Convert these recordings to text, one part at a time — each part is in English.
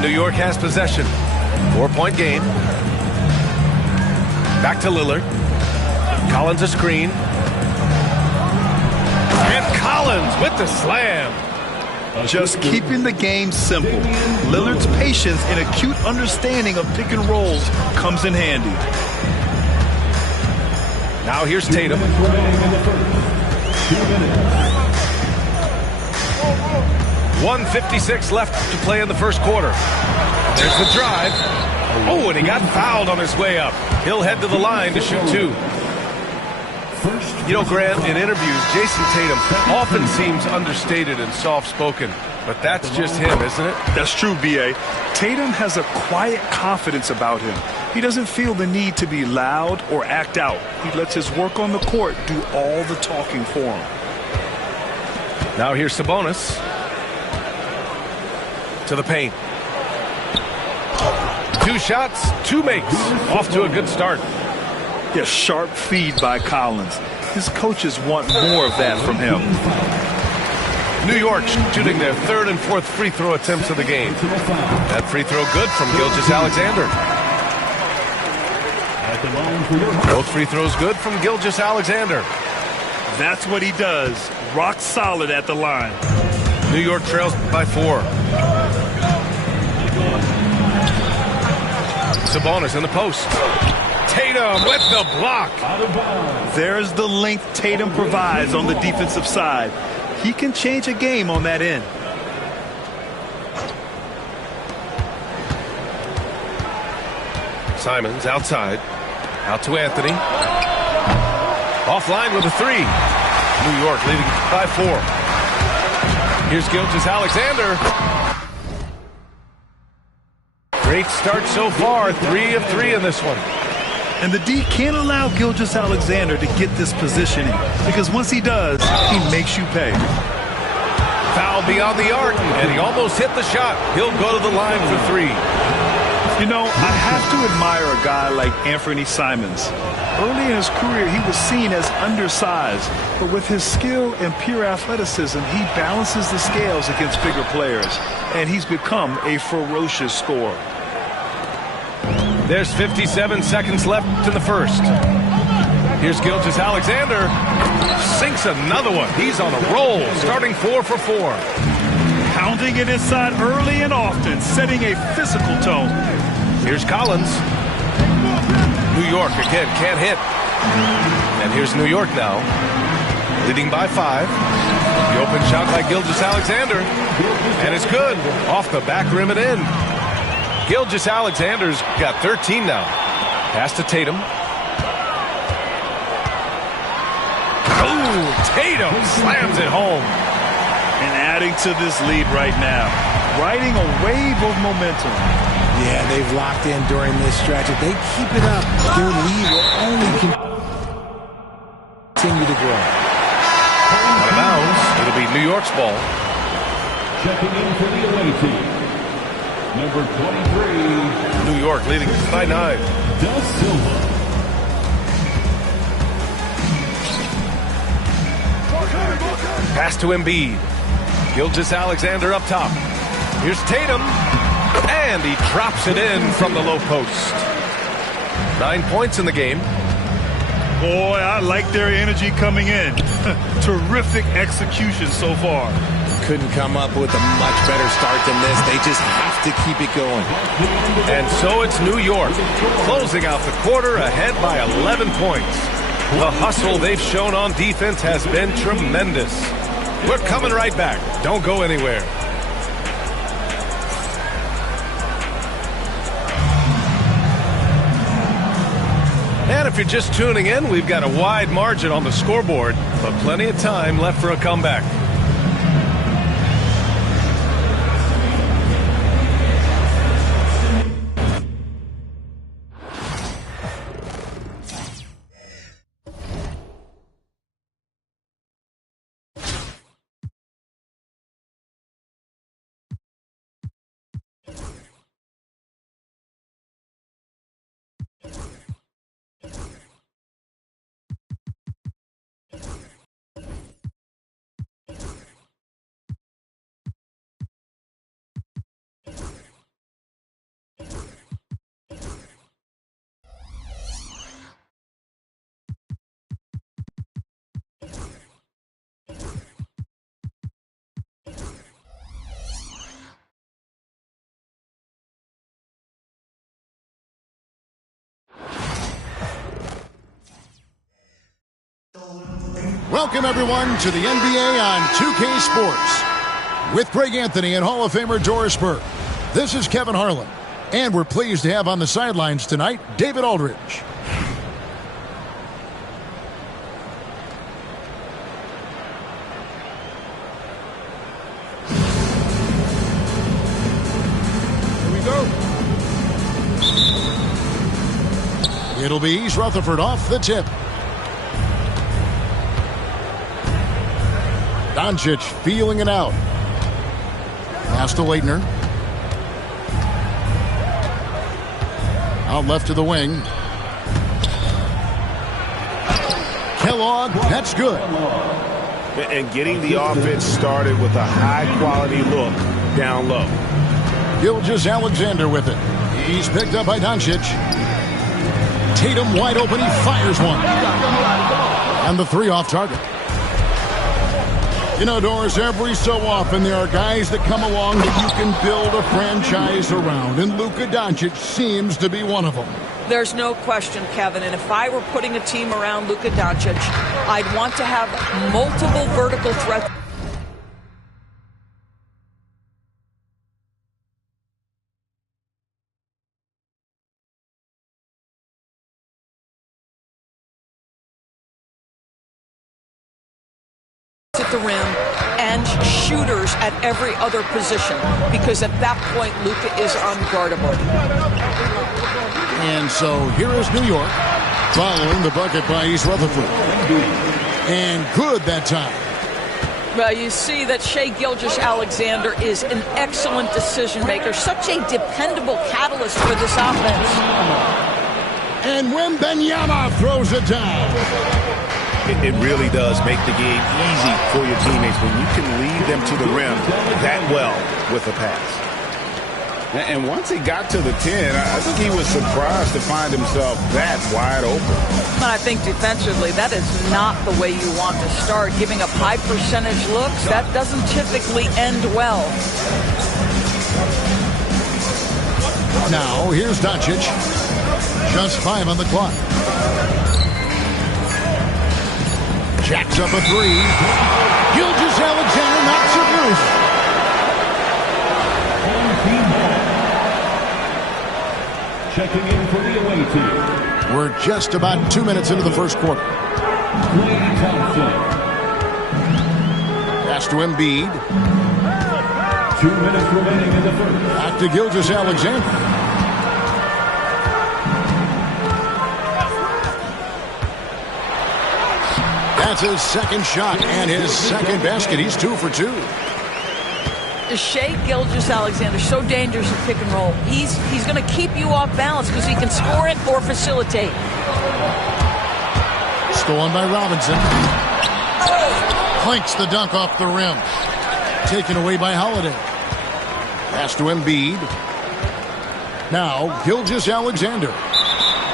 And New York has possession. 4-point game. Back to Lillard. Collins a screen. And Collins with the slam. Just keeping the game simple. Lillard's patience and acute understanding of pick and rolls comes in handy. Now here's Tatum. 1:56 left to play in the first quarter. There's the drive. Oh, and he got fouled on his way up. He'll head to the line to shoot two. You know, Grant, in interviews, Jason Tatum often seems understated and soft-spoken, but that's just him, isn't it? That's true, B.A. Tatum has a quiet confidence about him. He doesn't feel the need to be loud or act out. He lets his work on the court do all the talking for him. Now here's Sabonis. To the paint. 2 shots, 2 makes. Off to a good start. Yeah, sharp feed by Collins. His coaches want more of that from him. New York shooting their 3rd and 4th free throw attempts of the game. That free throw good from Gilgeous-Alexander. Both free throws good from Gilgeous-Alexander. That's what he does. Rock solid at the line. New York trails by 4. Sabonis in the post. Tatum with the block. There's the length Tatum provides on the defensive side. He can change a game on that end. Simons outside. Out to Anthony. Offline with a 3. New York leading by 4. Here's Gilgeous-Alexander. Great start so far. 3 of 3 in this one. And the D can't allow Gilgeous-Alexander to get this positioning, because once he does, he makes you pay. Foul beyond the arc, and he almost hit the shot. He'll go to the line for 3. You know, I have to admire a guy like Anthony Simons. Early in his career, he was seen as undersized, but with his skill and pure athleticism, he balances the scales against bigger players, and he's become a ferocious scorer. There's 57 seconds left in the first. Here's Gilgeous-Alexander. Sinks another one. He's on a roll, starting 4 for 4. Pounding it inside early and often, setting a physical tone. Here's Collins. New York again, can't hit. And here's New York now, leading by 5. The open shot by Gilgeous-Alexander. And it's good. Off the back rim and in. Gilgeous-Alexander's got 13 now. Pass to Tatum. Oh, Tatum slams it home. And adding to this lead right now. Riding a wave of momentum. Yeah, they've locked in during this stretch. If they keep it up, their lead will only continue to grow. Out of bounds. It'll be New York's ball. Checking in for the away team. Number 23. New York leading by 9. Da Silva. Pass to Embiid. Gilgeous-Alexander up top. Here's Tatum. And he drops it in from the low post. 9 points in the game. Boy, I like their energy coming in. Terrific execution so far. Couldn't come up with a much better start than this. They just have to keep it going. And so it's New York, closing out the quarter ahead by 11 points. The hustle they've shown on defense has been tremendous. We're coming right back. Don't go anywhere. And if you're just tuning in, we've got a wide margin on the scoreboard, but plenty of time left for a comeback. Welcome, everyone, to the NBA on 2K Sports. With Greg Anthony and Hall of Famer Doris Burke, this is Kevin Harlan. And we're pleased to have on the sidelines tonight, David Aldridge. Here we go. It'll be East Rutherford off the tip. Doncic feeling it out. Pass to Leitner. Out left to the wing. Kellogg, that's good. And getting the offense started with a high-quality look down low. Gilgeous-Alexander with it. He's picked up by Doncic. Tatum wide open. He fires one. And the three off target. You know, Doris, every so often there are guys that come along that you can build a franchise around, and Luka Doncic seems to be one of them. There's no question, Kevin, and if I were putting a team around Luka Doncic, I'd want to have multiple vertical threats. At the rim and shooters at every other position, because at that point Luka is unguardable. And so here is New York following the bucket by East Rutherford, and good that time. Well, you see that Shai Gilgeous-Alexander is an excellent decision maker, such a dependable catalyst for this offense. And Wembanyama throws it down. It really does make the game easy for your teammates when you can lead them to the rim that well with a pass. And once he got to the 10, I think he was surprised to find himself that wide open. But I think defensively, that is not the way you want to start. Giving up high percentage looks, that doesn't typically end well. Now, here's Doncic. Just 5 on the clock. Jacks up a three. Gilgeous-Alexander knocks it loose. Checking in for the away team. We're just about 2 minutes into the first quarter. Klay Thompson. Pass to Embiid. 2 minutes remaining in the first. Back to Gilgeous-Alexander. That's his second shot and his second basket. He's 2 for 2. Shai Gilgeous-Alexander, so dangerous in pick and roll. He's going to keep you off balance because he can score it or facilitate. Stolen by Robinson. Clinks the dunk off the rim. Taken away by Holiday. Pass to Embiid. Now Gilgeous-Alexander.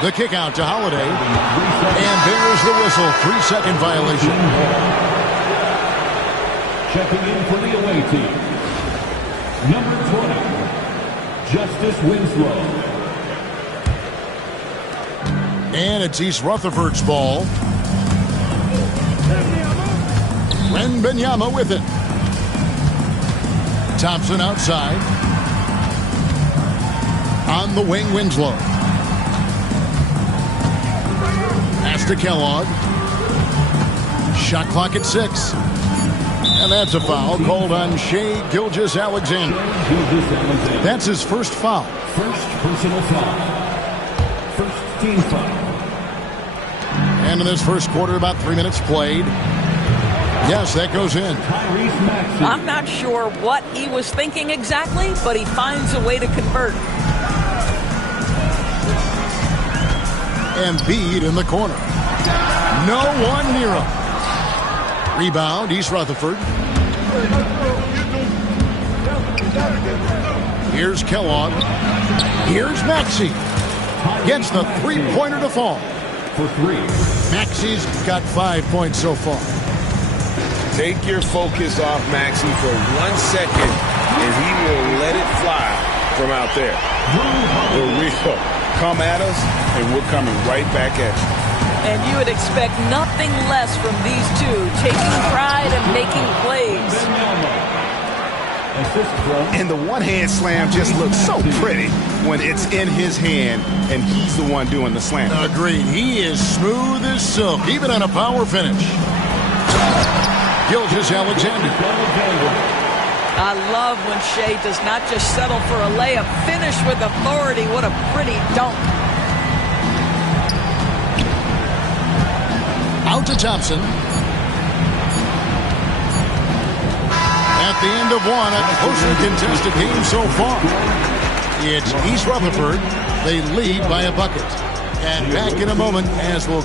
The kick out to Holiday. And there's the whistle. 3-second violation. Checking in for the away team. Number 20, Justice Winslow. And it's East Rutherford's ball. Wembanyama with it. Thompson outside. On the wing, Winslow. Pass to Kellogg. Shot clock at 6. And that's a foul called on Shai Gilgeous-Alexander. That's his first foul. First personal foul. First team foul. And in this first quarter, about 3 minutes played. Yes, that goes in. I'm not sure what he was thinking exactly, but he finds a way to convert. Embiid in the corner. No one near him. Rebound, East Rutherford. Here's Kellogg. Here's Maxey. Gets the three-pointer to fall. For 3. Maxey's got 5 points so far. Take your focus off Maxey for 1 second, and he will let it fly from out there. He'll come at us, and we're coming right back at you. And you would expect nothing less from these two, taking pride and making plays. And the one-hand slam just looks so pretty when it's in his hand and he's the one doing the slam. Agreed. He is smooth as silk, even on a power finish. Gilgeous-Alexander. I love when Shea does not just settle for a layup. Finish with authority. What a pretty dunk. Out to Thompson. At the end of one, a closely contested game so far. It's East Rutherford. They lead by a bucket. And back in a moment as we'll...